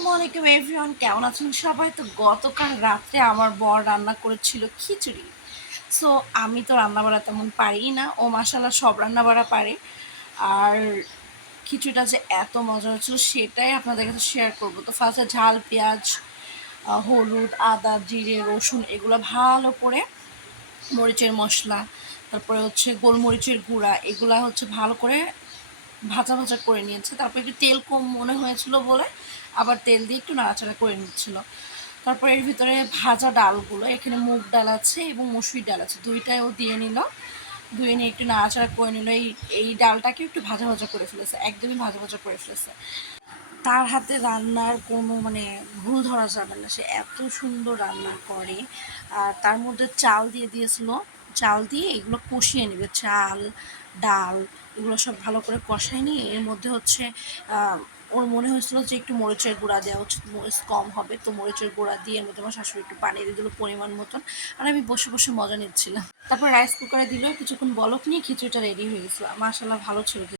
আসসালামু আলাইকুম এভরিওয়ান, কেমন আছেন সবাই? তো গতকাল রাত্রে আমার বর রান্না করেছিল খিচুড়ি। সো আমি তো রান্না বাড়া তেমন পারি না, ও মাশাআল্লাহ সব রান্না বাড়া পারে। আর খিচুড়িটা যে এত মজা হচ্ছিল সেটাই আপনাদের কাছে শেয়ার করব। তো ফার্স্টে ঝাল পেঁয়াজ, হলুদ, আদা, জিরে, রসুন এগুলো ভালো করে, মরিচের মশলা, তারপরে হচ্ছে গোলমরিচের গুঁড়া, এগুলা হচ্ছে ভালো করে ভাজা ভাজা করে নিয়েছে। তারপর একটু তেল কম মনে হয়েছিল বলে আবার তেল দিয়ে একটু নাড়াচাড়া করে নিচ্ছিল। তারপর এর ভিতরে ভাজা ডালগুলো, এখানে মুগ ডাল আছে এবং মসুর ডাল আছে, দুইটাই ও দিয়ে নিল। ধুয়ে নিয়ে একটু নাড়াচাড়া করে নিল। এই ডালটাকে একটু ভাজা ভাজা করে ফেলেছে, একদমই ভাজা ভাজা করে ফেলেছে। তার হাতে রান্নার কোনো মানে ভুল ধরা যাবে না, সে এত সুন্দর রান্না করে। আর তার মধ্যে চাল দিয়ে দিয়েছিল, চাল দিয়ে এগুলো কষিয়ে নেবে, চাল ডাল এগুলো সব ভালো করে কষায় নিয়ে এর মধ্যে হচ্ছে ওর মনে হয়েছিল যে একটু মরিচের গুঁড়া দেওয়া উচিত, মরিচ কম হবে, তো মরিচের গুঁড়া দিয়ে এর মধ্যে আমার শাশুড়ি একটু পানি দিয়ে দিল পরিমাণ মতন। আর আমি বসে বসে মজা নিচ্ছিলাম। তারপর রাইস কুকারে দিল, কিছুক্ষণ বলক নিয়ে খিচুড়িটা রেডি হয়ে গেছিলো। মাশাআল্লাহ ভালো ছিল।